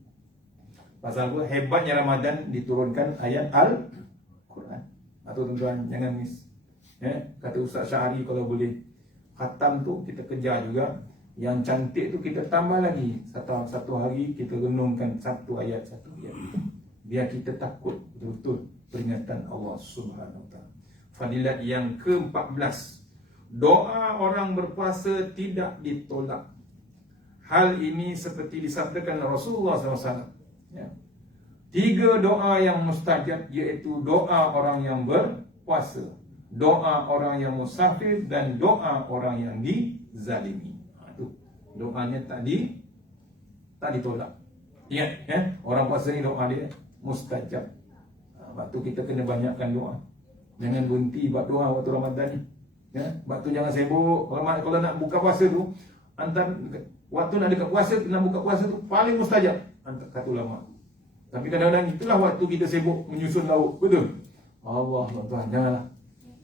Pasal apa? Hebatnya Ramadan diturunkan ayat Al-Quran. Atau tuan-tuan jangan miss. Kata Ustaz Syahari, kalau boleh khatam tu kita kejar juga. Yang cantik tu kita tambah lagi. Satu hari kita renungkan satu ayat. Biar kita takut betul-betul peringatan Allah Subhanahu Wa Taala. Fadilat yang ke-14. Doa orang berpuasa tidak ditolak. Hal ini seperti disabdakan Rasulullah SAW. 3 doa yang mustajab, iaitu doa orang yang berpuasa, doa orang yang musafir, dan doa orang yang dizalimi. Doanya tak ditolak. Ingat, orang puasa ni doa dia mustajab. Sebab tu kita kena banyakkan doa. Jangan berhenti buat doa waktu Ramadan ni. Sebab tu jangan sibuk. Kalau nak buka puasa tu, waktu nak dekat puasa, nak buka puasa tu paling mustajab, kata ulama. Tapi kadang-kadang itulah waktu kita sibuk menyusun lauk. Betul? Allah, tuan-tuan, janganlah.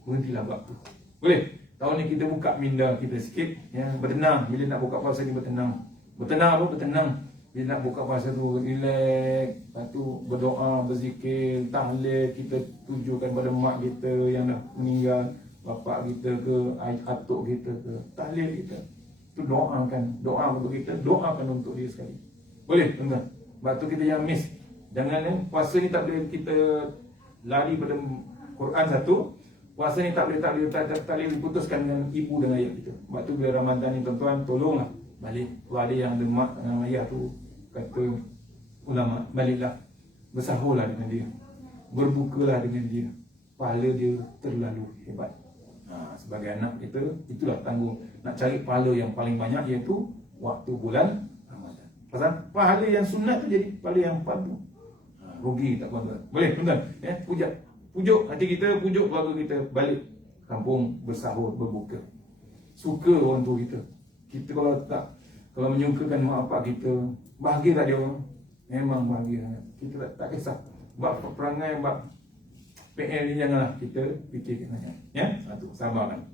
Berhentilah buat tu. Boleh? Tahun ni kita buka minda kita sikit, bertenang. Bila nak buka puasa ni bertenang. Bertenang. Bila nak buka puasa tu relax. Lepas tu berdoa, berzikir, tahlil. Kita tujukan pada mak kita yang dah meninggal, bapak kita ke, atuk kita ke, tahlil kita. Tu doakan. Doa untuk kita, doakan untuk dia sekali. Boleh, tuan-tuan? Sebab tu kita jangan miss. Jangan puasa ni tak boleh kita lari pada Quran satu. Puasa ni tak boleh diputuskan dengan ibu dan ayah kita. Sebab tu bila Ramadan ni tuan-tuan, tolonglah balik. Kalau ada yang ada mak dengan ayah tu, kata ulama, baliklah, bersahurlah dengan dia, berbukalah dengan dia. Pahala dia terlalu hebat. Sebagai anak kita, itulah tanggung. Nak cari pahala yang paling banyak, iaitu waktu bulan Ramadan. Pasal pahala yang sunat tu jadi pahala yang fardu. Rugi tak tuan-tuan? Boleh tuan-tuan? Pujuk hati kita, pujuk keluarga kita, balik kampung, bersahur, berbuka. Suka orang tua kita. Kita kalau menyukakan mak bapak kita, bahagia tak dia orang? Memang bahagia. Kita tak kisah. Buat perangai, buat PL ni janganlah kita fikirkan banyak. Satu, sabarkan.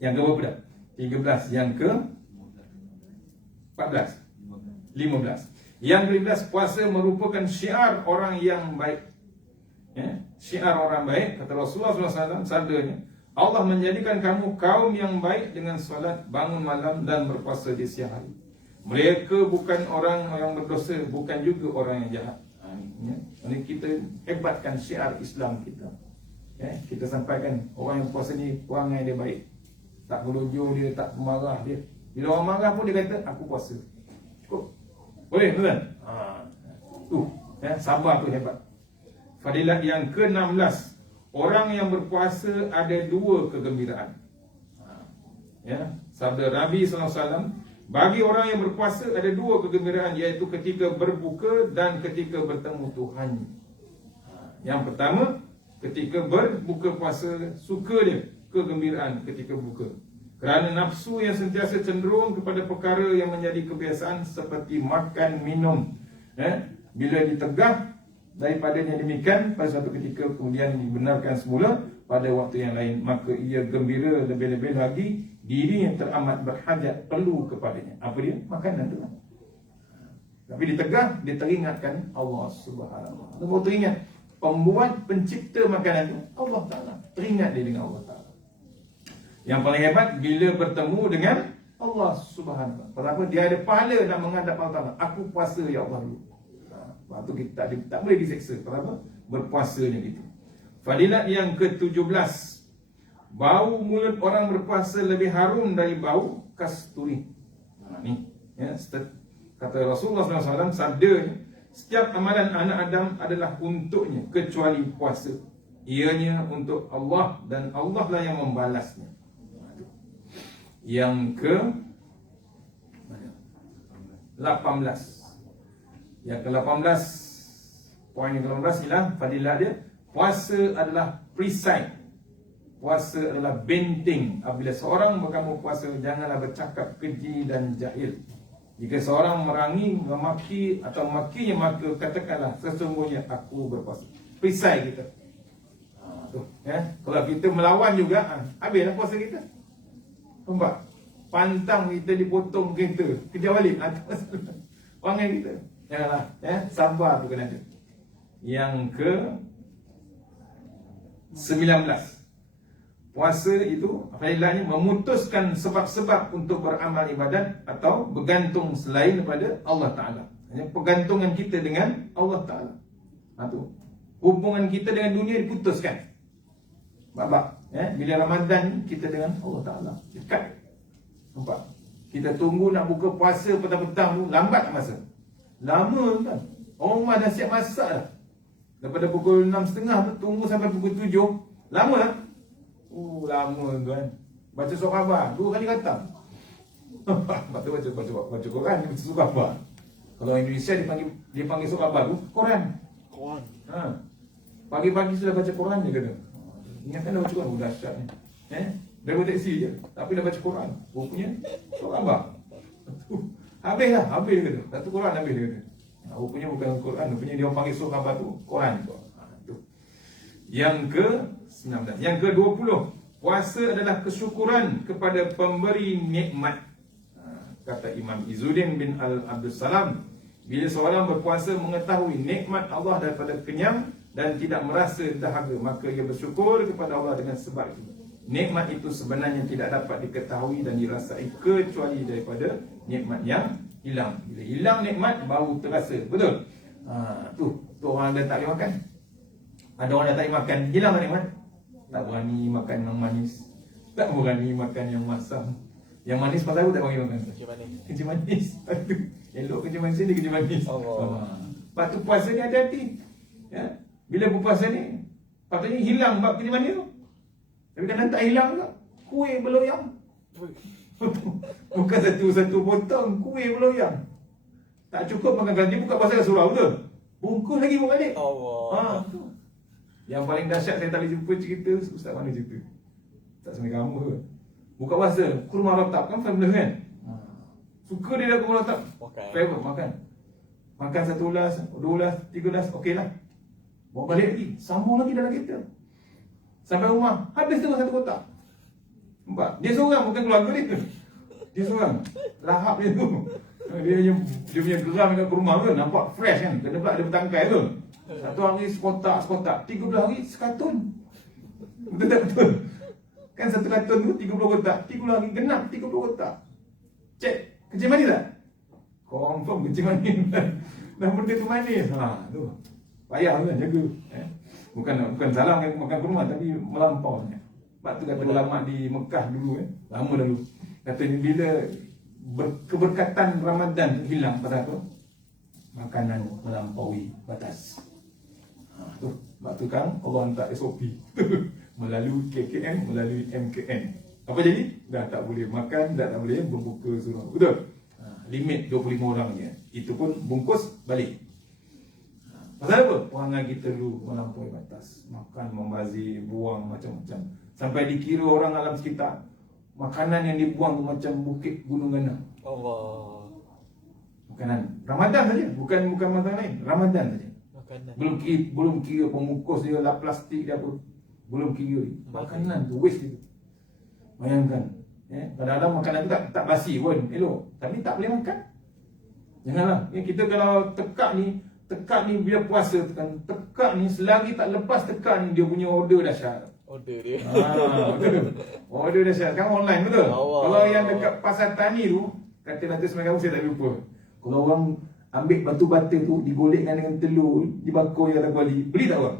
Yang ke berapa dah? 13. Yang ke 14, 15. Yang ke-15, puasa merupakan syiar orang yang baik. Syiar orang baik, kata Rasulullah SAW, sabdanya, Allah menjadikan kamu kaum yang baik dengan solat, bangun malam dan berpuasa di siang hari. Mereka bukan orang yang berdosa, bukan juga orang yang jahat. Ini kita hebatkan syiar Islam kita. Kita sampaikan orang yang puasa ni perangai dia baik, tak melonjol dia, tak marah dia. Bila orang marah pun dia kata, aku puasa. Cukup. Boleh tuan? Sabar tu hebat. Fadilat yang ke-16, orang yang berpuasa ada 2 kegembiraan. Sabda Nabi SAW, bagi orang yang berpuasa ada 2 kegembiraan, iaitu ketika berbuka dan ketika bertemu Tuhan. Yang pertama, ketika berbuka puasa, suka dia, kegembiraan ketika buka. Kerana nafsu yang sentiasa cenderung kepada perkara yang menjadi kebiasaan seperti makan, minum, bila ditegah daripadanya demikian, pada suatu ketika kemudian dibenarkan semula pada waktu yang lain, maka ia gembira lebih-lebih lagi, dirinya teramat berhajat, perlu kepadanya. Apa dia? Makanan tu. Tapi ditegah, dia teringatkan Allah Subhanahu Wa Taala. Mau teringat pembuat, pencipta makanan tu, Allah Taala. Teringat dia dengan Allah Taala. Yang paling hebat, bila bertemu dengan Allah Subhanahu Wa Taala. Kenapa? Dia ada pahala nak menghadap Allah Taala. Aku puasa ya Allah dulu. Sebab tu kita tak boleh diseksa. Kenapa? Berpuasa ni gitu. Fadilat yang ke-17, bau mulut orang berpuasa lebih harum dari bau kasturi. Kata Rasulullah SAW, sabdanya, Setiap amalan anak Adam adalah untuknya kecuali puasa. Ianya untuk Allah dan Allah lah yang membalasnya. Yang ke 18. Yang ke-18, poin yang ke-18 ialah fadilah dia. Puasa adalah perisai. Puasa adalah benteng. Apabila seorang berkamu puasa, janganlah bercakap keji dan jahil. Jika seorang merangi, memaki atau makinya, maka katakanlah sesungguhnya aku berpuasa. Perisai kita. Kalau kita melawan juga, habislah puasa kita. Nampak? Pantang kita dipotong kita, kejar balik. Wangan kita. Janganlah, sabar tu kena ada. Yang ke 19. Puasa itu faedahnya memutuskan sebab-sebab untuk beramal ibadat atau bergantung selain daripada Allah Ta'ala. Hanya pergantungan kita dengan Allah Ta'ala. Itu. Hubungan kita dengan dunia diputuskan. Babak. Bila Ramadan kita dengan Allah Ta'ala dekat. Nampak? Kita tunggu nak buka puasa petang-petang tu, lambat tak masa? Lama kan? Orang rumah dah siap masak dah. Daripada pukul 6.30 tu tunggu sampai pukul 7. Lama lah. Lama kan. Baca surat khabar 2 kali khatam. baca Quran, baca surat khabar. Kalau Indonesia dipanggil surat khabar tu Quran. Pagi-pagi sudah baca Quran je kena. Ingatkan dah baca Quran, dahsyat ni. Driver taksi je, tapi dah baca Quran. Rupanya surat khabar. Habis kata. Satu Quran habis dia kata. Rupanya bukan Quran, rupanya dia panggil surat khabar tu Quran. Yang ke 19. Yang ke 20. Puasa adalah kesyukuran kepada pemberi nikmat. Kata Imam Izzuddin bin Abdul Salam, bila seorang berpuasa mengetahui nikmat Allah daripada kenyang dan tidak merasa dahaga, maka ia bersyukur kepada Allah dengan sebab itu. Nikmat itu sebenarnya tidak dapat diketahui dan dirasai kecuali daripada nikmat yang hilang. Bila hilang nikmat baru terasa. Betul? Tu orang dah tak boleh makan. Ada orang dah tak boleh makan, hilang nikmat. Tak berani makan yang manis, tak berani makan yang masam. Yang manis pasal aku tak bagi makan. Kencing manis. Elok kencing manis ni, kencing manis. Lepas tu puasa ni hati-hati. Bila berpuasa ni patutnya hilang bab kencing manis tu. Tapi kadang tak hilang juga. Kuih beloyang. Bukan satu-satu potong, kuih beloyang. Tak cukup makan gaji, buka puasa kat surau betul. Bungkus lagi buat balik. Yang paling dahsyat saya tak boleh jumpa cerita, ustaz mana cerita? Tak sampai kamu ke? Buka puasa, kurma rotab kan famous kan? Suka dia dah kurma rotab. Favorite makan. Makan 1 ulas, 2 ulas, 3 ulas, okey lah. Bawa balik lagi, sambung lagi dalam kereta. Sampai rumah, habis terus 1 kotak. Nampak? Dia seorang, bukan keluarga dia. Dia seorang. Lahap dia tu. Dia punya geram dekat kurma tu, nampak fresh kan? Kena pula ada bertangkai tu. 1 hari sekotak, 13 hari sekatun. Betul tak betul? Kan 1 kartun tu 30 kotak, 30 hari genap 30 kotak. Cek, kencing manis tak? Confirm kencing manis. Dah benda tu manis. Tu. Payah kan jaga. Bukan salah makan kurma, tapi melampaunya. Sebab tu kata ulama di Mekah dulu lama dulu. Katanya bila keberkatan Ramadan hilang pasal apa? Makanan melampaui batas. Sebab tu kan Allah hantar SOP melalui KKN, melalui MKN. Apa jadi? Dah tak boleh makan, dah tak boleh berbuka surau. Betul? Limit 25 orang je. Itu pun bungkus balik. Pasal apa? Perangai kita dulu melampaui batas. Makan, membazir, buang macam-macam. Sampai dikira orang alam sekitar, makanan yang dibuang macam bukit gunung ganang. Allah. Makanan Ramadan saja, bukan makanan lain. Ramadan saja. Belum kira pemukus dia lah, plastik dia apa. Belum kira. Makanan tu waste itu. Bayangkan, kadang-kadang makanan tu tak basi pun elok, tapi tak boleh makan. Janganlah. Kita kalau tekak ni bila puasa tekak ni selagi tak lepas tekak ni dia punya order dahsyat. Order dia. Order dahsyat. Kan online betul? Allah. Kalau yang dekat pasar tani tu, kata nanti semua saya tak lupa. Kalau orang ambil batu bata tu digolekkan dengan telur, dibakar di atas kuali, beli tak orang?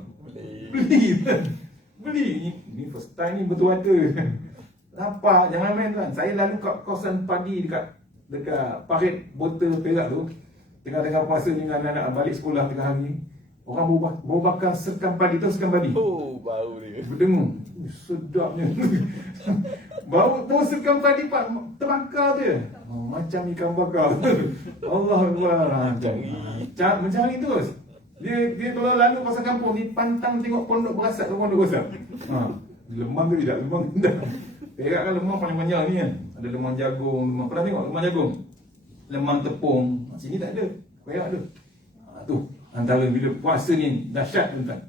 Beli. Ni first time ni betul-betul. Lapar, jangan main tuan. Saya lalu kat kawasan padi dekat Parit Botol Perak tu. tengah-tengah puasa ni anak-anak balik sekolah tengah hari, orang bawa bakar sekam padi tu, sekam padi. Oh, bau dia. Berdengung. Sedapnya. Bau tu sekam padi pak terbakar dia. Macam ikan bakar. Allah Akbar. Mencari terus. Dia kalau lalu pasal kampung ni pantang tengok pondok berasap ke pondok berasap. Lemang ke tidak? Lemang tidak. Perak kan lemang paling banyak ni kan. Ada lemang jagung, pernah tengok lemang jagung? Lemang tepung. Sini tak ada. Perak ada. Tu antara bila puasa ni dahsyat tuan-tuan.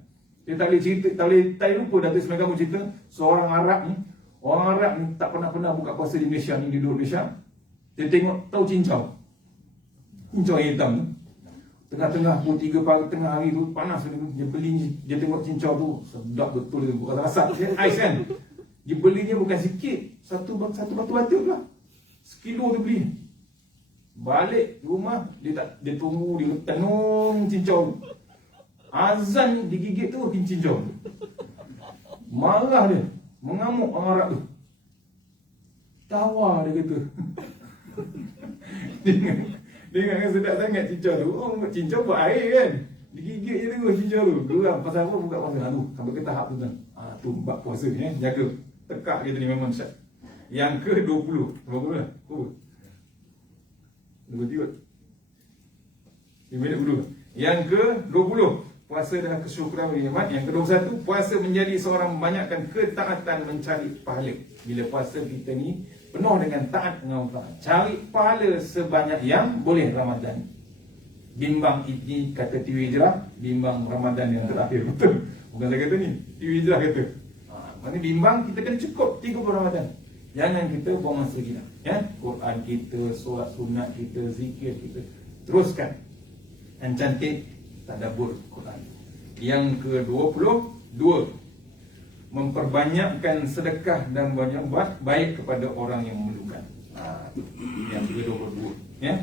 Dia tak boleh cerita, tak boleh lupa Datuk Ismail kamu cerita seorang Arab ni, orang Arab ni tak pernah buka puasa di Malaysia ni, di luar Malaysia. Dia tengok tahu cincau. Cincau yang hitam tu. Tengah-tengah pukul 3 pagi tengah hari tu panas tu, dia beli, dia tengok cincau tu sedap betul dia bukan rasa dia ais kan. Dia belinya bukan sikit, satu batu lah. Sekilo dia beli. Balik rumah dia tunggu, dia tenung cincau. Azan digigit tu cincau. Marah dia, mengamuk orang Arab tu. Tawa dia kata. Dia ingatkan sedap sangat cincau tu. Oh, cincau buat air kan. Digigit je terus cincau tu. Geram pasal apa buka puasa. Tu sampai ke tahap tu kan. Tu bab puasa ni jaga. Tekak kita ni memang syak. Yang ke-20. Berapa lah? Oh. 23. 5 minit dulu. Yang ke-20. Puasa dan kesyukuran bagi nikmat. Yang ke-21. Puasa menjadi seorang membanyakkan ketaatan mencari pahala. Bila puasa kita ni penuh dengan taat dengan Allah. Cari pahala sebanyak yang boleh Ramadan. Bimbang ini kata TV Hijrah, bimbang Ramadan yang terakhir. Betul. Bukan saya kata ni, TV Hijrah kata. Maksudnya bimbang kita kena cukup 30 Ramadan. Jangan kita buang masa kita. Ya? Quran kita, solat sunat kita, zikir kita. Teruskan. Dan cantik tadabbur Quran. Yang ke-22, memperbanyakkan sedekah dan banyak buat baik kepada orang yang memerlukan. Yang ke-22. Ya?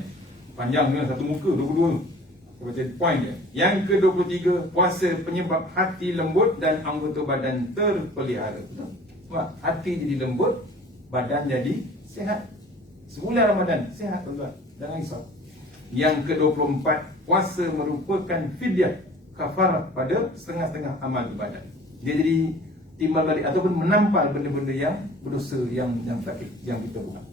Panjang dengan satu muka 22 tu. Kita baca poin dia. Yang ke-23, puasa penyebab hati lembut dan anggota badan terpelihara. Sebab hati jadi lembut, badan jadi sihat. Sebulan Ramadan sihat tuan-tuan. Jangan risau. Yang ke-24, puasa merupakan fidyah kafarah pada setengah-setengah amal ibadat. Dia jadi timbal balik ataupun menampal benda-benda yang berdosa yang sakit yang kita buat.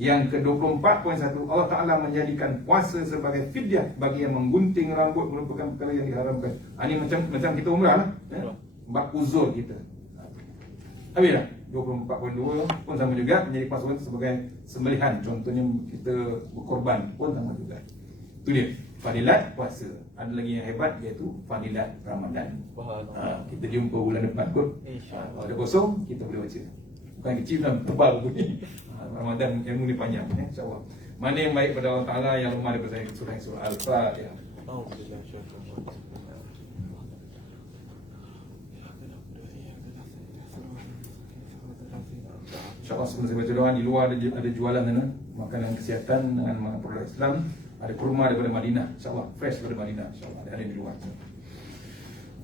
Yang ke-24.1, Allah Ta'ala menjadikan puasa sebagai fidyah bagi yang menggunting rambut merupakan perkara yang diharamkan. Ini macam kita umrah lah, bab uzur kita. Habis dah. 24.2 pun sama juga, menjadi puasa sebagai sembelihan. Contohnya kita berkorban pun sama juga. Itu dia fadilat puasa. Ada lagi yang hebat, iaitu fadilat Ramadan. Kita jumpa bulan depan kot. Kalau ada kosong, kita boleh baca. Bukan kecil dan tebal pun ni. Ramadan ilmu ni panjang, insyaAllah. Mana yang baik pada Allah Ta'ala, yang lemah daripada surah Al-Fatihah. InsyaAllah sebelum saya baca doa, di luar ada jualan sana, makanan kesihatan dengan produk Islam. Ada kurma daripada Madinah, insyaAllah, fresh daripada Madinah, insyaAllah, ada di luar.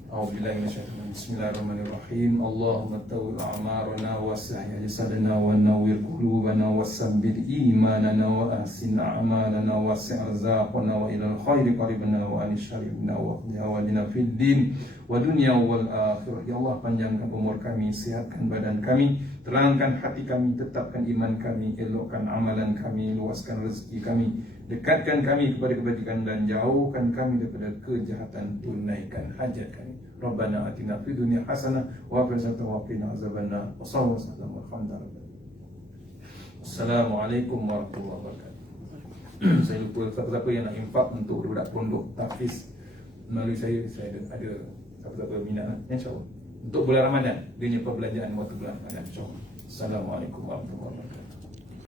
Bismillahirrahmanirrahim. Allahumma tawil a'marana wa sahih jasadana wa nawwir qulubana wa sabbit imanana wa ahsin a'malana wa si' arzaqana wa ilal khairi qaribana wa anishharibna wa jawadina fid din wa dunya wal akhirah. Ya Allah, panjangkan umur kami, sihatkan badan kami, terangkan hati kami, tetapkan iman kami, elokkan amalan kami, luaskan rezeki kami, dekatkan kami kepada kebajikan dan jauhkan kami daripada kejahatan, tunaikan hajat kami. Rabbana atina fid dunya hasanah wa fil akhirati wa qina azabannar. Assalamualaikum warahmatullahi wabarakatuh. Saya lupa siapa-siapa yang nak infak untuk budak pondok tahfiz melalui saya ada siapa-siapa minat, insya-Allah. Untuk bulan Ramadan, dia punya perbelanjaan waktu bulan Ramadan, insya-Allah. Assalamualaikum warahmatullahi wabarakatuh.